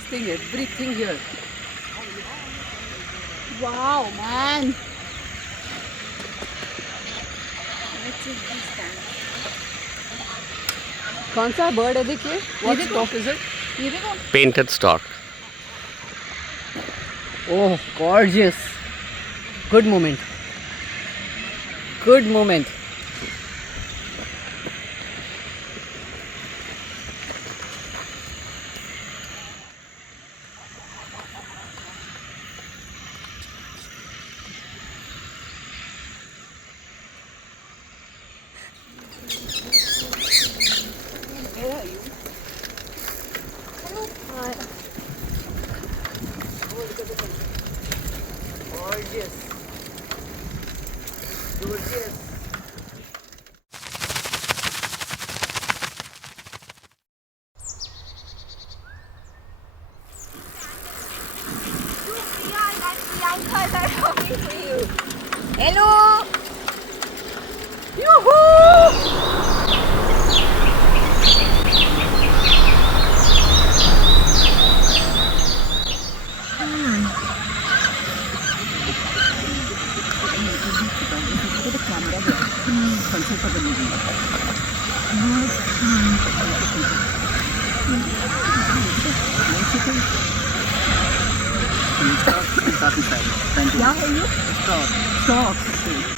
this thing, everything here. Wow, man. कौन सा bird है देखिए? What stock is it? ये देखो Painted stock. Oh, gorgeous. Good moment. Good moment. Where are you? Gorgeous. Gorgeous. Hello. Yoo-hoo! Stop inside. Thank you. क्या है ये? Stop. Stop.